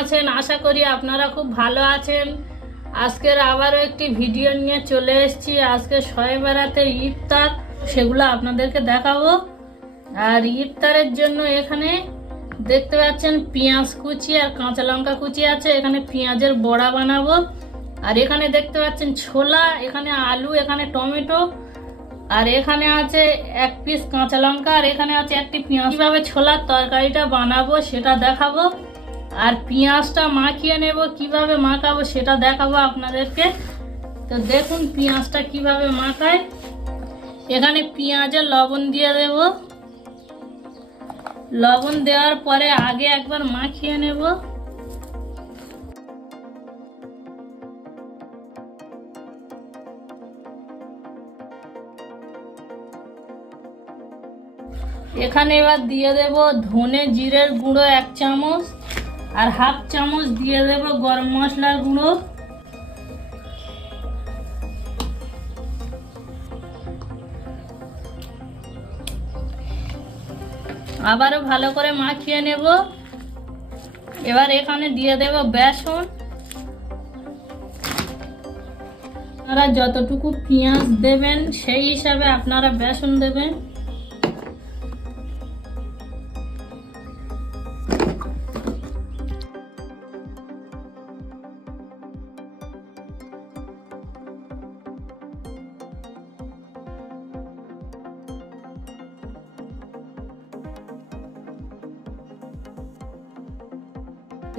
আছেন? আশা করি আপনারা খুব ভালো আছেন। আজকের আবারও একটি ভিডিও নিয়ে চলে এসেছি। আজকে শবে বরাতের ইফতার, সেগুলো আপনাদেরকে দেখাবো। আর ইফতারের জন্য এখানে দেখতে পাচ্ছেন পেঁয়াজ কুচি আর কাঁচা লঙ্কা কুচি আছে। এখানে পেঁয়াজের বড়া বানাবো। আর এখানে দেখতে পাচ্ছেন ছোলা, এখানে আলু, এখানে টমেটো, আর এখানে আছে এক পিস কাঁচা লঙ্কা, আর এখানে আছে একটি পেঁয়াজ। কিভাবে ছোলার তরকারিটা বানাবো সেটা দেখাবো, আর পেঁয়াজটা মাখিয়ে নেব। কিভাবে মাখাবো সেটা দেখাবো আপনাদেরকে। তো দেখুন পেঁয়াজটা কিভাবে মাখায়। এখানে পেঁয়াজে লবণ দিয়ে দেব। লবণ দেওয়ার পরে আগে একবার মাখিয়ে নেব। এখানে এবার দিয়ে দেব ধনে জিরের গুঁড়ো 1 চামচ, আর হাফ চামচ দিয়ে দেব গরম মশলার গুঁড়ো। আবারও ভালো করে মাখিয়ে নেব। এবার এখানে দিয়ে দেব বেসন। আপনারা যতটুকু পেঁয়াজ দেবেন সেই হিসাবে আপনারা বেসন দেবেন।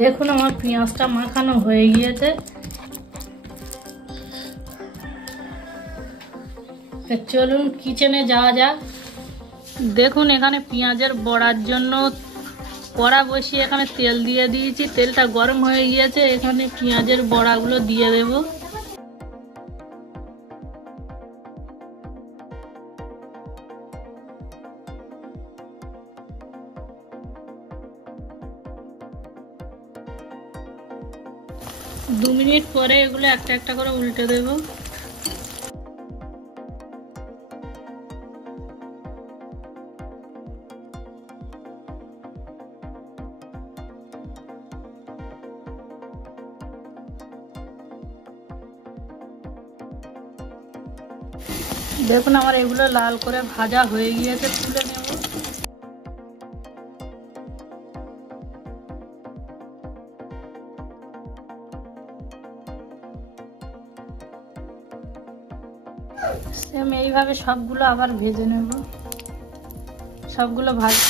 দেখুন আমার পেঁয়াজটা মাখানো হয়ে গিয়েছে। চলুন কিচেনে যাওয়া যাক। দেখুন এখানে পেঁয়াজের বড়ার জন্য কড়া বসিয়ে এখানে তেল দিয়ে দিয়েছি। তেলটা গরম হয়ে গিয়েছে। এখানে পেঁয়াজের বড়াগুলো দিয়ে দেব। দু মিনিট পরে এগুলো একটা একটা করে উল্টে দেব। দেখুন আমার এগুলো লাল করে ভাজা হয়ে গিয়েছে, তুলে নেব। সেম এইভাবে সবগুলো আবার ভেজে নেব। সবগুলো ভাজা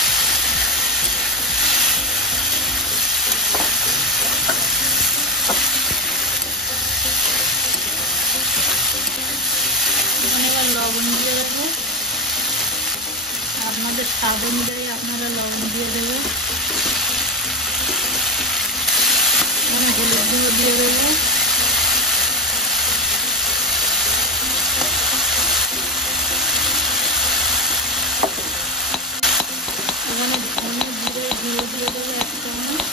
এবার লবণ দিয়ে দেবো। আপনাদের স্বাদ অনুযায়ী আপনারা লবণ দিয়ে দেবেন। এখানে হলুদ গুঁড়ো দিয়ে দেবো। এখানে ধনে জিরে গুঁড়ো দিয়ে দেবো 1 চামচ।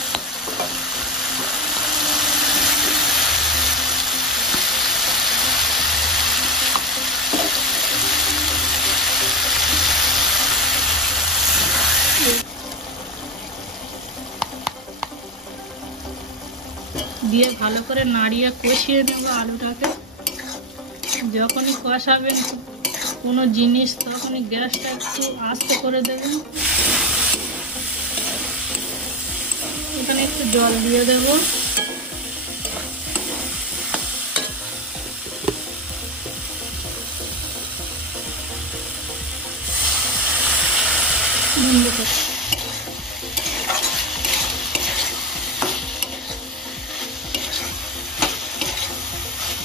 দিয়ে ভালো করে নাড়িয়ে কষিয়ে নেব আলুটাকে। যখনই কষাবেন কোনো জিনিস তখনই গ্যাসটা একটু আস্তে করে দেবেন। এখানে একটু জল দিয়ে দেব।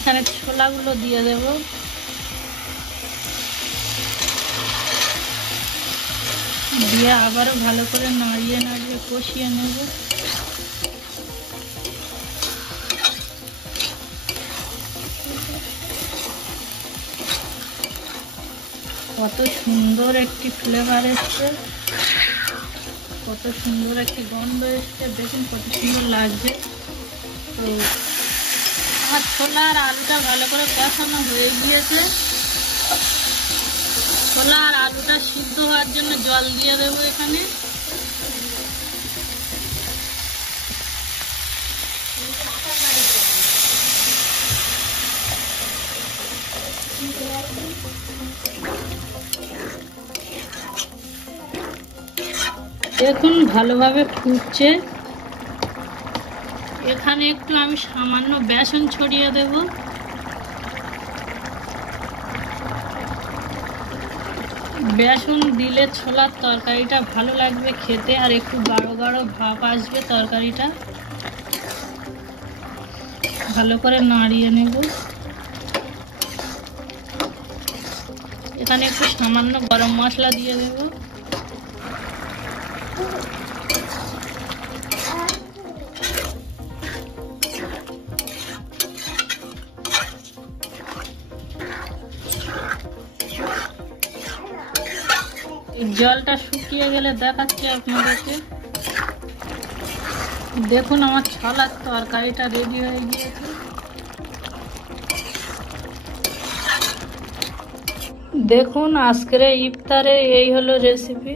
এখানে ছোলাগুলো দিয়ে দেব। দিয়ে আবারও ভালো করে নাড়িয়ে নাড়িয়ে কষিয়ে নেব। কত সুন্দর একটি ফ্লেভার এসছে, কত সুন্দর একটি গন্ধ এসছে। দেখুন কত সুন্দর লাগছে। তো আমার ছোলা আর আলুটা ভালো করে কষানো হয়ে গিয়েছে। ছোলা আর আলুটা সিদ্ধ হওয়ার জন্য জল দিয়ে দেবো এখানে। দেখুন ভালোভাবে ফুটছে। এখানে একটু আমি সামান্য বেসন ছড়িয়ে দেব। বেসন দিলে ছোলার তরকারিটা ভালো লাগবে খেতে, আর একটু গাঢ় গাঢ় ভাব আসবে তরকারিটা। ভালো করে নাড়িয়ে নেব। এখানে একটু সামান্য গরম মশলা দিয়ে দেব। জলটা শুকিয়ে গেলে দেখাচ্ছি আপনাদেরকে। দেখুন আমার ছোলার তরকারিটা রেডি হয়ে গিয়েছে। দেখুন আজকের ইফতারে এই হলো রেসিপি।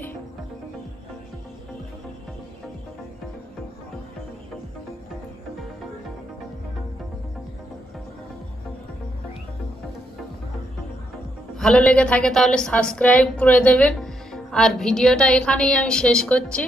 ভালো লেগে থাকে তাহলে সাবস্ক্রাইব করে দেবেন। আর ভিডিওটা এখানেই আমি শেষ করছি।